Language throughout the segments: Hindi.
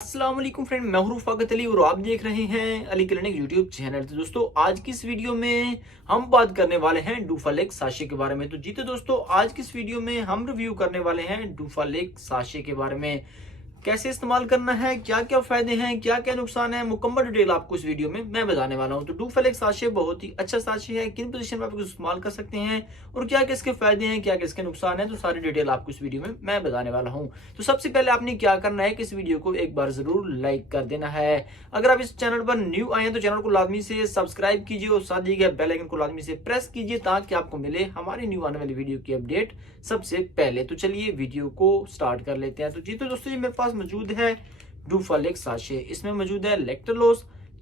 अस्सलाम वालेकुम फ्रेंड, मैं हूं फ़ाकत अली और आप देख रहे हैं अली क्लिनिक यूट्यूब चैनल। तो दोस्तों, आज की इस वीडियो में हम बात करने वाले हैं डुफालेक साशे के बारे में। तो जी तो दोस्तों, आज की इस वीडियो में हम रिव्यू करने वाले हैं डुफालेक साशे के बारे में। कैसे इस्तेमाल करना है, क्या क्या फायदे हैं, क्या क्या नुकसान है, मुकम्मल डिटेल आपको इस वीडियो में मैं बताने वाला हूं। तो डुफालेक साशे बहुत ही अच्छा साशे है, किन पोजीशन में आप इसको इस्तेमाल कर सकते हैं और क्या क्या इसके फायदे हैं, क्या क्या इसके नुकसान है, तो सारी डिटेल आपको इस वीडियो में मैं बताने वाला हूं। तो सबसे पहले आपने क्या करना है कि इस वीडियो को एक बार जरूर लाइक कर देना है। अगर आप इस चैनल पर न्यू आए हैं तो चैनल को लाजमी से सब्सक्राइब कीजिए और साथ ही बेल आइकन को लाजमी से प्रेस कीजिए ताकि आपको मिले हमारी न्यू आने वाली वीडियो की अपडेट सबसे पहले। तो चलिए वीडियो को स्टार्ट कर लेते हैं। तो जी तो दोस्तों, ये मेरे पास मौजूद है डुफालेक साशे। इसमें मौजूद है लैक्टोलोज।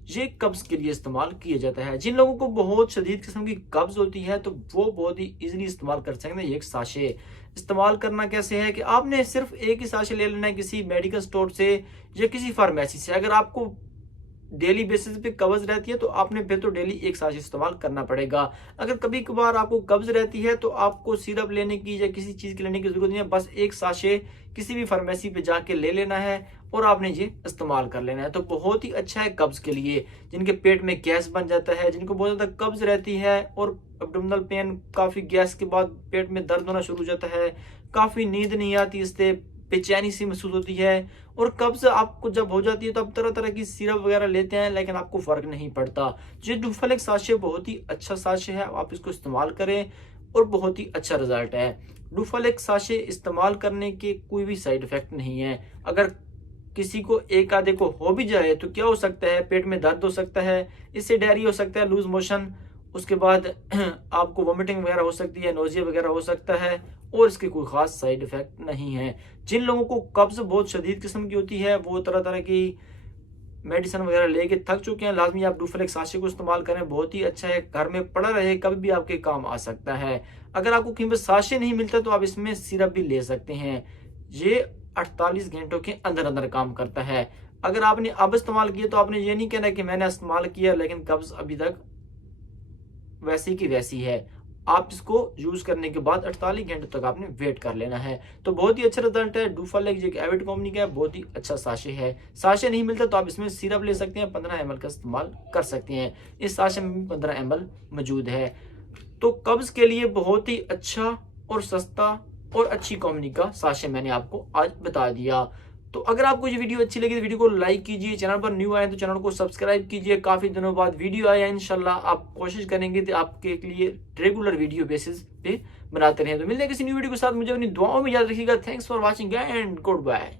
ये कब्ज के लिए इस्तेमाल किया जाता है। जिन लोगों को बहुत शदीद किस्म की कब्ज होती है तो वो बहुत ही इजीली इस्तेमाल कर सकते हैं ये एक साशे। इस्तेमाल करना कैसे है कि आपने सिर्फ एक ही साशे ले लेना है किसी मेडिकल स्टोर से या किसी फार्मेसी से। अगर आपको डेली बेसिस पे कब्ज रहती है तो आपने फिर तो डेली एक साशे इस्तेमाल करना पड़ेगा। अगर कभी कभार आपको कब्ज रहती है तो आपको सिरप लेने की या किसी चीज की लेने की जरूरत नहीं है, बस एक साशे किसी भी फार्मेसी पे जाके ले लेना है और आपने ये इस्तेमाल कर लेना है। तो बहुत ही अच्छा है कब्ज के लिए। जिनके पेट में गैस बन जाता है, जिनको बहुत ज्यादा कब्ज रहती है और एब्डोमिनल पेन, काफी गैस के बाद पेट में दर्द होना शुरू हो जाता है, काफी नींद नहीं आती, इससे बेचैनी सी महसूस होती है और कब्ज आपको जब हो जाती है तो आप तरह तरह की सिरप वगैरह लेते हैं लेकिन आपको फर्क नहीं पड़ता। ये डुफालेक साशे बहुत ही अच्छा साशे है, आप इसको इस्तेमाल करें और बहुत ही अच्छा रिजल्ट है। डुफालेक साशे इस्तेमाल करने के कोई भी साइड इफेक्ट नहीं है। अगर किसी को एक आधे को हो भी जाए तो क्या हो सकता है, पेट में दर्द हो सकता है, इससे डायरी हो सकता है, लूज मोशन, उसके बाद आपको वोमिटिंग वगैरह हो सकती है, नोजिया वगैरह हो सकता है और इसके कोई खास साइड इफेक्ट नहीं है। जिन लोगों को कब्ज बहुत शदीद किस्म की होती है वो तरह तरह की मेडिसिन वगैरह लेके थक चुके हैं, लाजमी आप डुफालेक साशे को इस्तेमाल करें। बहुत ही अच्छा है, घर में पड़ा रहे, कभी भी आपके काम आ सकता है। अगर आपको कहीं पर साशे नहीं मिलता तो आप इसमें सिरप भी ले सकते हैं। ये 48 घंटों के अंदर अंदर काम करता है। अगर आपने अब इस्तेमाल किया तो आपने ये नहीं कहना कि मैंने इस्तेमाल किया लेकिन कब्ज अभी तक वैसी की वैसी है। आप इसको यूज करने के बाद 48 घंटे तक आपने वेट कर लेना है। तो बहुत ही अच्छा रिजल्ट है। डुफालेक जो एविड कंपनी का है, बहुत ही अच्छा साशे है। साशे नहीं मिलता तो आप इसमें सिरप ले सकते हैं, 15 ml का इस्तेमाल कर सकते हैं। इस साशे में भी 15 ml मौजूद है। तो कब्ज के लिए बहुत ही अच्छा और सस्ता और अच्छी कंपनी का साशे मैंने आपको आज बता दिया। तो अगर आपको ये वीडियो अच्छी लगी तो वीडियो को लाइक कीजिए, चैनल पर न्यू आए तो चैनल को सब्सक्राइब कीजिए। काफी दिनों बाद वीडियो आया, इंशाल्लाह आप कोशिश करेंगे तो आपके लिए रेगुलर वीडियो बेसिस पे बनाते रहें। तो मिलते हैं किसी न्यू वीडियो के साथ। मुझे अपनी दुआओं में याद रखिएगा। Thanks for watching and good bye.